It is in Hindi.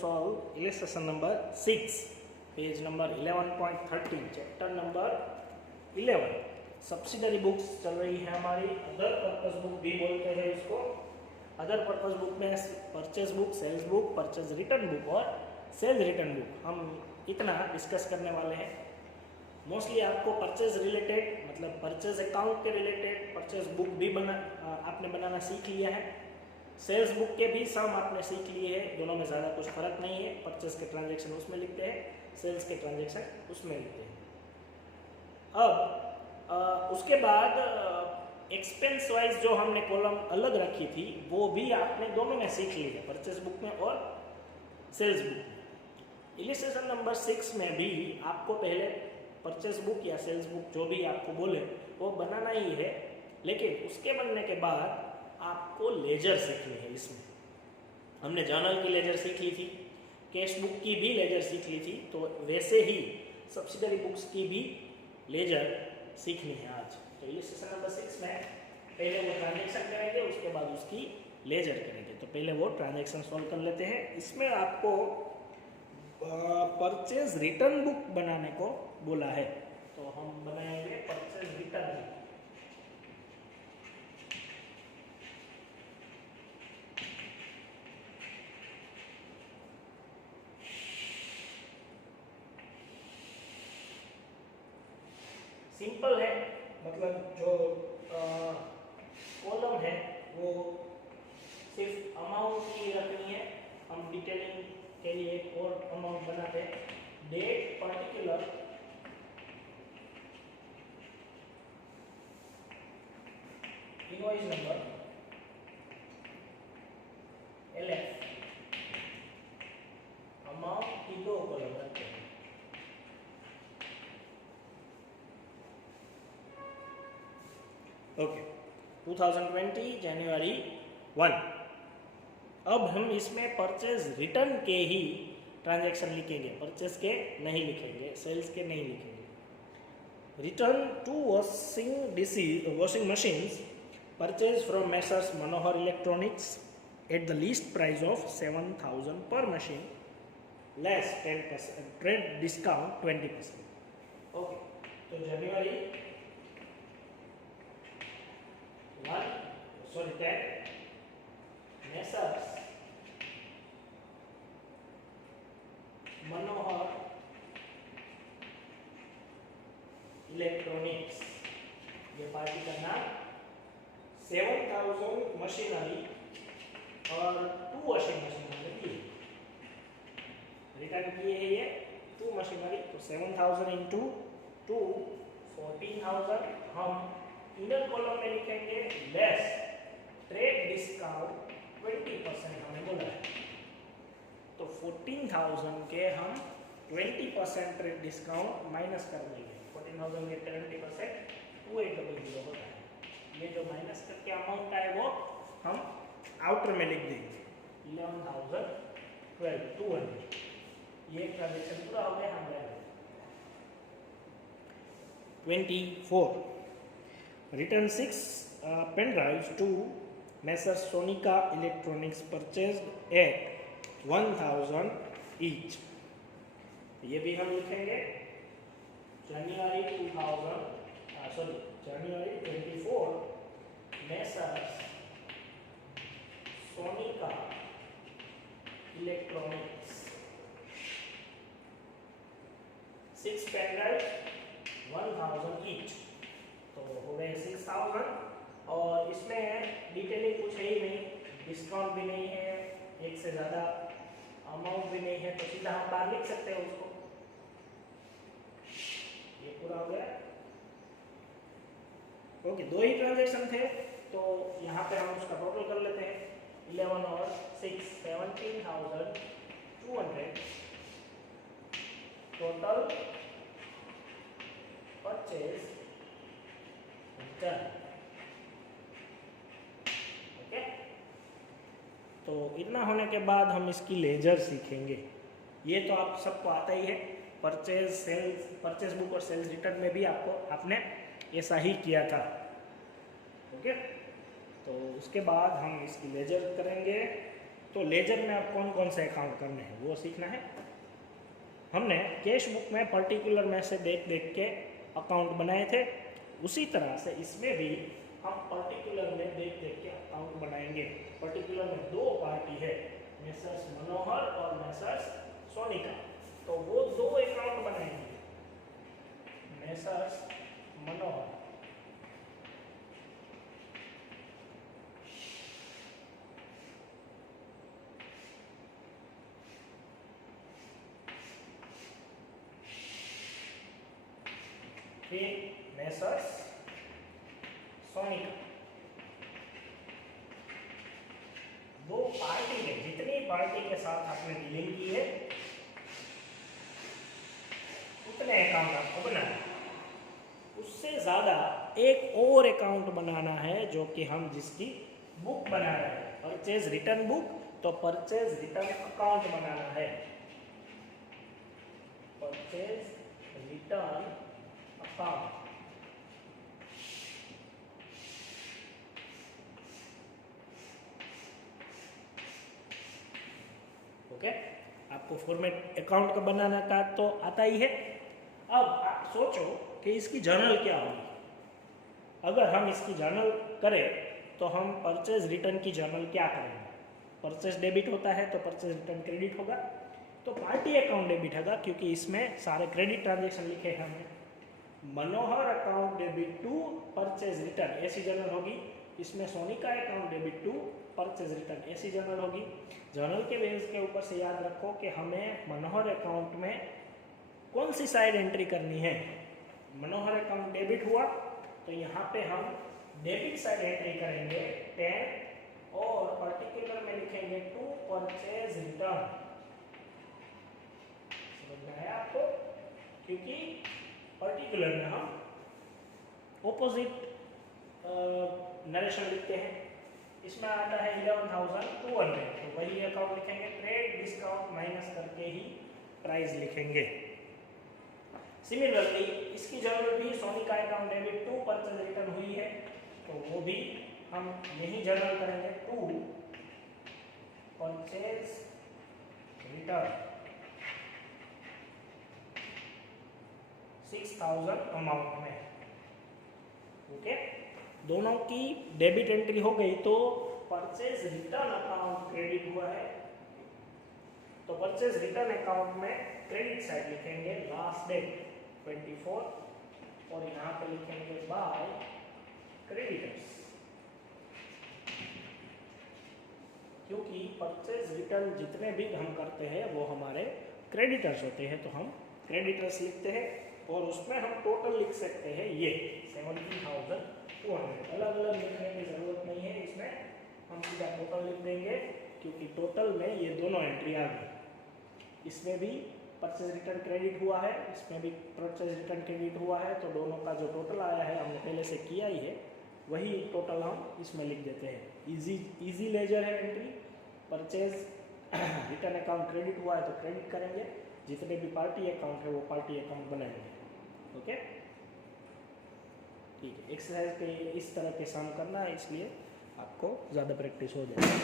solve illustration number 6, page number 11.13, chapter number 11. Subsidiary books चल रही है हमारी, अदर पर्पस बुक भी बोलते हैं इसको। अदर पर्पस बुक में purchase book, sales book, purchase return book और सेल्स रिटर्न बुक हम इतना डिस्कस करने वाले हैं। मोस्टली आपको परचेज रिलेटेड, मतलब परचेज अकाउंट के रिलेटेड परचेज बुक भी आपने बनाना सीख लिया है। सेल्स बुक के भी सम आपने सीख लिए हैं, दोनों में ज़्यादा कुछ फर्क नहीं है। परचेज के ट्रांजैक्शन उसमें लिखते हैं, सेल्स के ट्रांजैक्शन उसमें लिखते हैं। अब उसके बाद एक्सपेंस वाइज जो हमने कॉलम अलग रखी थी वो भी आपने दोनों में सीख ली है, परचेज बुक में और सेल्स बुक में। इलिस्ट्रेशन नंबर 6 में भी आपको पहले परचेज बुक या सेल्स बुक जो भी आपको बोले वो बनाना ही है, लेकिन उसके बनने के बाद आपको लेजर सीखनी है। इसमें हमने जर्नल की लेजर सीख ली थी, कैश बुक की भी लेजर सीख ली थी, तो वैसे ही सब्सिडरी बुक्स की भी लेजर सीखनी है आज। तो इलिस्ट्रेशन नंबर 6 में पहले वो ट्रांजैक्शन करेंगे, उसके बाद उसकी लेजर करेंगे। तो पहले वो ट्रांजैक्शन सॉल्व कर लेते हैं। इसमें आपको परचेज रिटर्न बुक बनाने को बोला है, तो हम बनाएंगे परचेज रिटर्न बुक। सिंपल है, मतलब जो कॉलम है वो सिर्फ अमाउंट की रखनी है। हम डिटेलिंग के लिए एक और अमाउंट बनाते हैं, date particular invoice number LF, amount की दो कॉलम रखते हैं। ओके, 2020 जनवरी 1। अब हम इसमें परचेज रिटर्न के ही ट्रांजैक्शन लिखेंगे, परचेज के नहीं लिखेंगे, सेल्स के नहीं लिखेंगे। Return two washing machines purchase from Messrs Manohar electronics at the least price of 7,000 पर machine, less 10% trade discount 20%। Okay, तो जनवरी 10 मेसर्स मनोहर इलेक्ट्रॉनिक्स, ये पार्टी का नाम, 7,000 मशीनरी और 2 वॉशिंग मशीनरी दी, रिटर्न किए हैं ये 2 मशीनरी। तो 7,000 इंटू 2 14,000। हम इनर कॉलम में लिखेंगे लेस ट्रेड डिस्काउंट 20% हमें बोला है, तो 14,000 के हम 20% ट्रेड डिस्काउंट माइनस कर देंगे। 14,000 में 20% 2800 होता है। ये जो माइनस करके अमाउंट आए वो हम आउटर में लिख देंगे 11,012 200। ये ट्रांजेक्शन पूरा हो गया। हम 24 return 6 pen drives to Messrs Sonika electronics purchased at 1,000 each. ये भी हम लिखेंगे जनवरी 24 Messrs Sonika electronics 6 pen drive 1,000 each, तो हो गए 6,000। और इसमें डिटेलिंग कुछ है ही नहीं, डिस्काउंट भी नहीं है, एक से ज़्यादा अमाउंट भी नहीं है, तो सीधा हम बाहर लिख सकते हैं उसको। ये पूरा हो गया। ओके, 2 ही ट्रांजैक्शन थे, तो यहाँ पे हम उसका टोटल कर लेते हैं। 11 और 6 17,200 टोटल परचेज रिटर्न। ओके, तो इतना होने के बाद हम इसकी लेजर सीखेंगे। ये तो आप सबको आता ही है, परचेज सेल्स, परचेज बुक और सेल्स रिटर्न में भी आपने ऐसा ही किया था। ओके, तो उसके बाद हम इसकी लेजर करेंगे। तो लेजर में आप कौन कौन से अकाउंट करने हैं वो सीखना है। हमने कैश बुक में पर्टिकुलर में से देख देख के अकाउंट बनाए थे, उसी तरह से इसमें भी हम पर्टिकुलर में देख देख के अकाउंट बनाएंगे। पर्टिकुलर में दो पार्टी है, मेसर्स मनोहर और मेसर्स सोनिका, तो वो दो अकाउंट बनाएंगे, मेसर्स मनोहर फिर मेसर्स सोनिका। वो पार्टी में जितनी पार्टी के साथ आपने डीलिंग की है उतने अकाउंट आपको बनाना है। उससे ज़्यादा एक और अकाउंट बनाना है जो कि हम जिसकी बुक बना रहे हैं, परचेज रिटर्न बुक, तो परचेज रिटर्न अकाउंट बनाना है, परचेज रिटर्न अकाउंट। ओके, आपको फॉर्मेट अकाउंट का बनाना का तो आता ही है। अब आप सोचो कि इसकी जर्नल क्या होगी। अगर हम इसकी जर्नल करें तो हम परचेज रिटर्न की जर्नल क्या करेंगे। परचेज डेबिट होता है तो परचेज रिटर्न क्रेडिट होगा, तो पार्टी अकाउंट डेबिट होगा क्योंकि इसमें सारे क्रेडिट ट्रांजेक्शन लिखे हैं हमने। Manohar account debit to purchase return ऐसी जर्नल होगी। इसमें Sonika account debit to purchase return ऐसी जर्नल होगी। जर्नल के बेस के ऊपर से याद रखो कि हमें मनोहर अकाउंट में कौन सी साइड एंट्री करनी है। मनोहर अकाउंट डेबिट हुआ तो यहाँ पे हम डेबिट साइड एंट्री करेंगे 10 और पर्टिकुलर में लिखेंगे टू परचेज रिटर्न। समझ में आया आपको? क्योंकि पर्टिकुलर में हम ऑपोजिट नरेशन लिखते हैं। इसमें आता है 11,200, तो वही अकाउंट लिखेंगे, ट्रेड डिस्काउंट माइनस करके ही प्राइस लिखेंगे। सिमिलरली इसकी जर्नल भी Sonika account debit to purchase return हुई है, तो वो भी हम यही जर्नल करेंगे, टू परचेज रिटर्न 6,000 अमाउंट में। ओके, दोनों की डेबिट एंट्री हो गई तो परचेज रिटर्न अकाउंट क्रेडिट हुआ है, तो परचेज रिटर्न अकाउंट में क्रेडिट साइड लिखेंगे लास्ट डेट 24 और यहाँ पे लिखेंगे बाय क्रेडिटर्स, क्योंकि परचेज रिटर्न जितने भी हम करते हैं वो हमारे क्रेडिटर्स होते हैं, तो हम क्रेडिटर्स लिखते हैं और उसमें हम टोटल लिख सकते हैं ये 17,200। अलग अलग लिखने की ज़रूरत नहीं है, इसमें हम सीधा टोटल लिख देंगे क्योंकि टोटल में ये दोनों एंट्री आ गई। इसमें भी परचेज रिटर्न क्रेडिट हुआ है, इसमें भी परचेज रिटर्न क्रेडिट हुआ है, तो दोनों का जो टोटल आया है हमने पहले से किया ही है, वही टोटल हम इसमें लिख देते हैं। इजी लेजर है entry. Purchase return account credit हुआ है तो क्रेडिट करेंगे, जितने भी पार्टी अकाउंट है वो पार्टी अकाउंट बनाएंगे। ओके, ठीक है। एक्सरसाइज पे इस तरह के सम करना है, इसलिए आपको ज़्यादा प्रैक्टिस हो जाएगी।